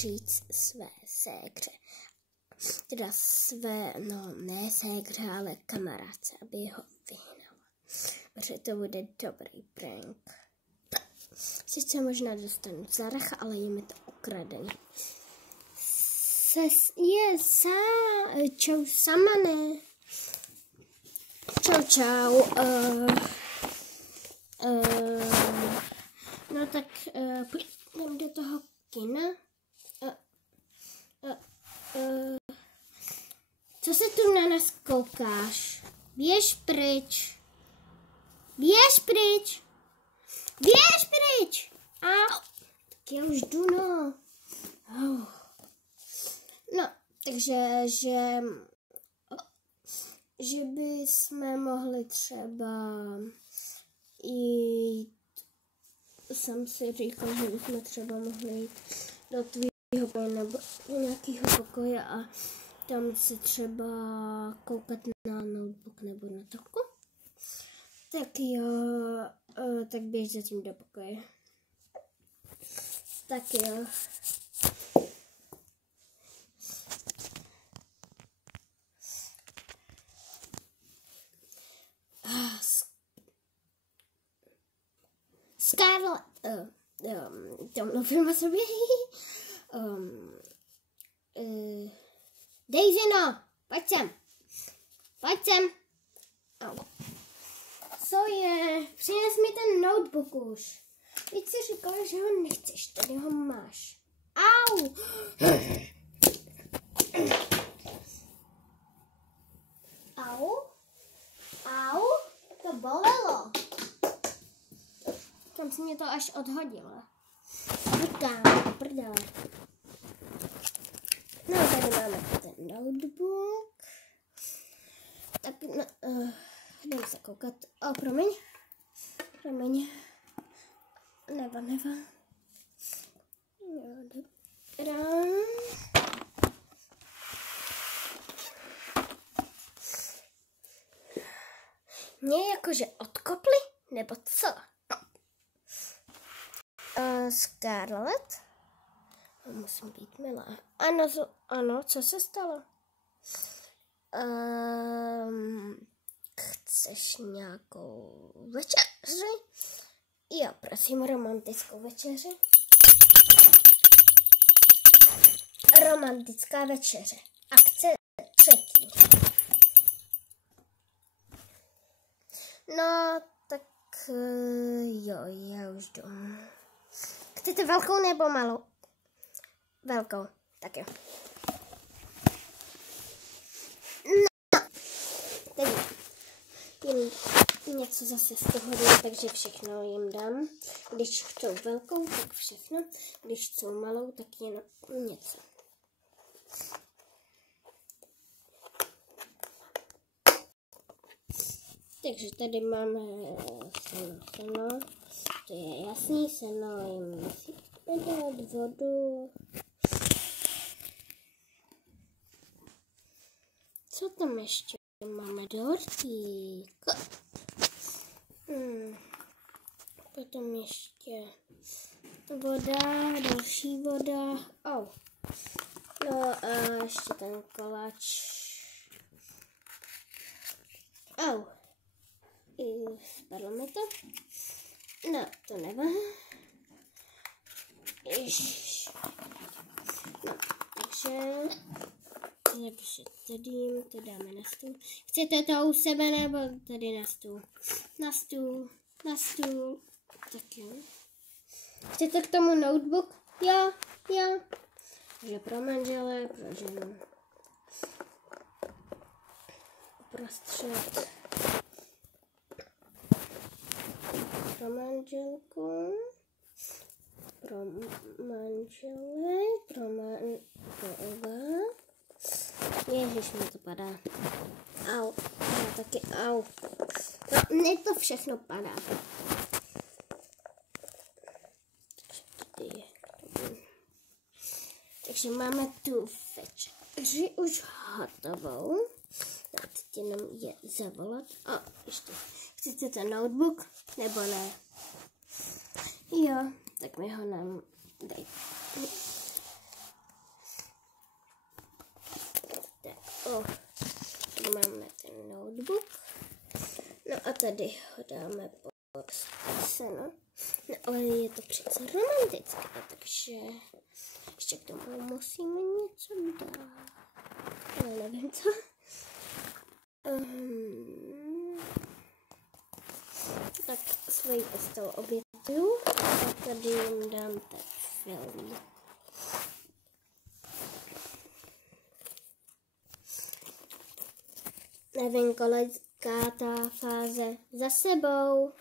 říct své ségře. Teda své, no ne ségře, ale kamarádce, aby ho vyhnala. Protože to bude dobrý prank. Sice možná dostanu záracha, ale je mi to ukradený. Čau, Samane. Čau. No tak půjdeme do toho kina. Co se tu na nás koukáš? Běž pryč. Běž pryč. Běž pryč. Au. Tak já už jdu, no. Au. No, takže, že bychom mohli třeba jít, jsem si říkal, že bychom třeba mohli jít do tvýho pokoje nebo do nějakého pokoje a tam si třeba koukat na notebook nebo na trochu. Tak jo, tak běž zatím do pokoje. Tak jo. Scarlett, to mluvím o sobě. Daisy, no, pojď sem. Pojď sem. Au. Co je? Přines mi ten notebook už. Teď jsi říkal, že ho nechceš, tady ho máš. Au. Au. Au. To bolelo. Tam si mě to až odhodila. Říkám, prdele. No, tady máme ten notebook. Tak, jdem se koukat. Promiň. Neva. Jo, dobrá. Mě jakože odkopli? Nebo co? Scarlett? Musím být milá. Ano, co se stalo? Chceš nějakou večeři? Jo, prosím, romantickou večeři. Romantická večeře. Akce 3. No, tak jo, já už jdu. Chcete velkou nebo malou? Velkou, tak jo. No, teď jim něco zase z toho dám, takže všechno jim dám. Když chcou velkou, tak všechno. Když chcou malou, tak jen něco. Takže tady máme seno. To je jasný, seno jim musíme dát vodu. Co tam ještě máme? Dortík. Potom ještě voda, další voda. No a ještě ten koláč. Spadlo mi to. No, to nevá. No, takže tady to dáme na stůl. Chcete to u sebe nebo tady na stůl? Na stůl. Tak jo. Chcete k tomu notebook? Jo. Takže pro manžele, pro ženu. Uprostřed. Pro manželku. Pro manžele. Pro oba. Ježiš, mi to padá. Au. Já taky au. No, ne, to všechno padá. Takže máme tu večeři už hotovou. Tak teď jenom je zavolat. Ještě. Chcete ten notebook? Nebo ne? Jo, tak mi ho nám dej. tady ho dáme pod seno. No, ale je to přece romantické, takže ještě k tomu musíme něco dát. Ale nevím co. Tak svoji postavu obětuju a tady jim dám tak film. Nevím, koliká ta fáze za sebou.